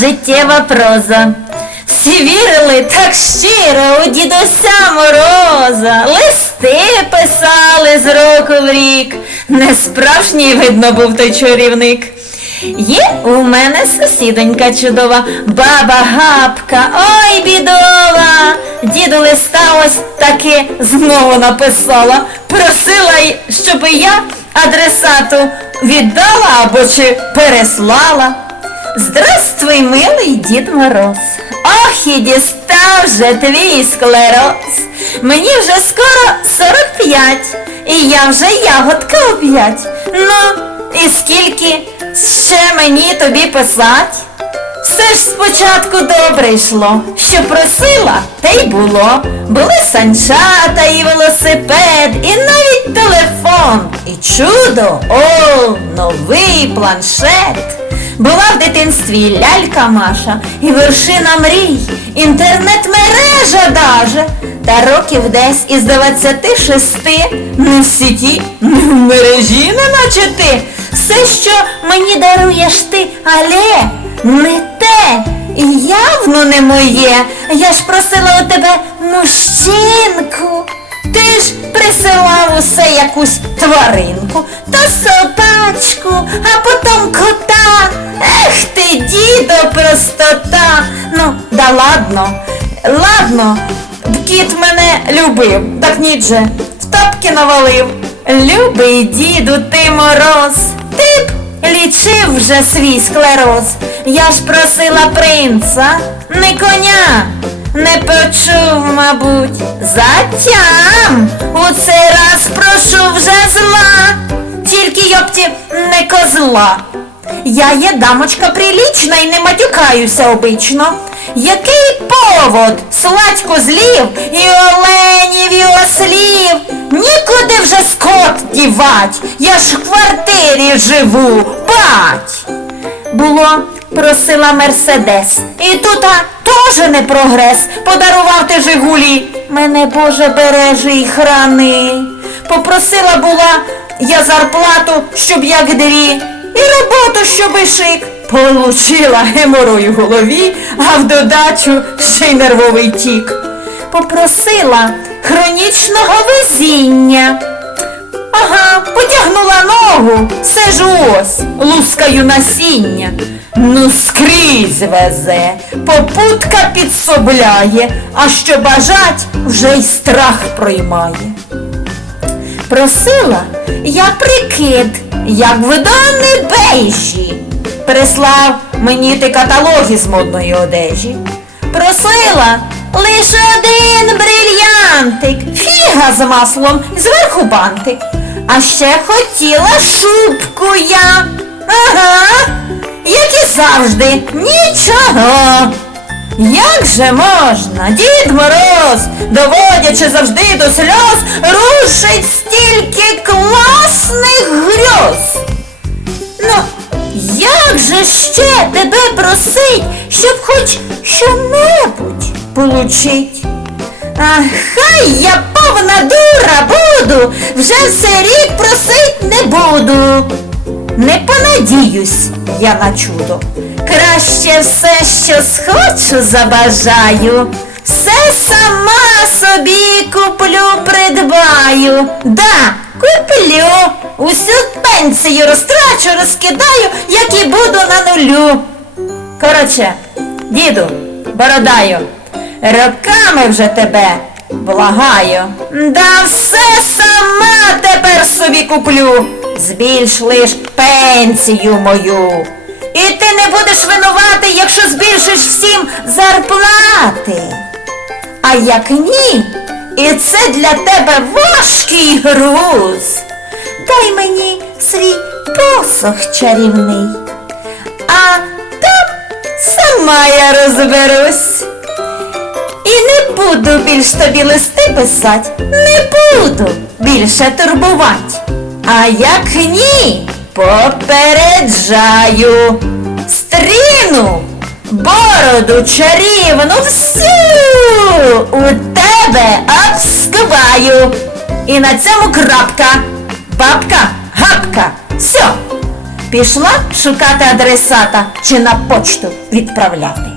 життєва проза. Всі вірили так щиро у дідуся Мороза, листи писали з року в рік. Не справжній, видно, був той чарівник. Є у мене сусідонька чудова, баба Гапка, ой бідова. Діду листа ось таки знову написала. Просила, щоб я адресату віддала або чи переслала. Здравствуй, милий Дід Мороз. Ох, і дістав же твій склероз. Мені вже скоро 45, і я вже ягодка оп'ять. Ну, і скільки ще мені тобі писать? Все ж спочатку добре йшло, що просила, те й було. Були санчата і велосипед, і навіть телефон, і чудо, о, новий планшет. Була в дитинстві лялька Маша і вершина мрій, інтернет-мережа даже. Та років десь із 26 не в сіті, не в мережі, неначе ти. Все, що мені даруєш ти, але не те і явно не моє. Я ж просила у тебе мужчинку. Ти ж присилав усе якусь тваринку, то собачку, а потім кота. Ех ти, дідо, простота. Ну, да ладно, ладно, кіт мене любив, так ніч же, в тапки навалив. Любий діду, ти мороз, ти б лічив вже свій склероз. Я ж просила принца, не коня. Не почув, мабуть, затям. У цей раз прошу вже зла, тільки йопті не козла. Я є дамочка прилічна і не матюкаюся обично. Який повод слать козлів і оленів і ослів? Нікуди вже скот дівать, я ж в квартирі живу, бать. Було, просила Мерседес. І тут теж не прогрес. Подарував ти Жигулі. Мене Боже бережи й храни. Попросила була я зарплату, щоб як дві, і роботу, щоби шик. Получила геморой у голові, а в додачу ще й нервовий тік. Попросила хронічного везіння. Ага, потягнула ногу, все ж ось, лускаю насіння. Ну скрізь везе, попутка підсобляє, а що бажать, вже й страх проймає. Просила я прикид, як в домі бейжі. Прислав мені ти каталоги з модної одежі. Просила лише один брильянтик, фіга з маслом, зверху бантик. А ще хотіла шубку я. Ага, як і завжди, нічого. Як же можна, дід Мороз, доводячи завжди до сльоз, рушить стільки класних грьоз? Ну, як же ще тебе просить, щоб хоч що-небудь получить? А хай я повна дура буду, вже все рік просить не буду. Не понадіюсь я на чудо. Краще все, що схочу, забажаю. Все сама собі куплю, придбаю. Да, куплю. Усю пенсію розтрачу, розкидаю, як і буду на нулю. Коротше, діду, бородаю, роками вже тебе благаю. Да все сама тепер собі куплю. Збільш лиш пенсію мою. І ти не будеш винувати, якщо збільшиш всім зарплати. А як ні, і це для тебе важкий груз. Дай мені свій посох чарівний. А там сама я розберусь. І не буду більш тобі листи писать, не буду більше турбувати. А як ні, попереджаю, стріну бороду чарівну всю у тебе обскиваю. І на цьому крапка, бабка, гапка, все. Пішла шукати адресата чи на почту відправляти.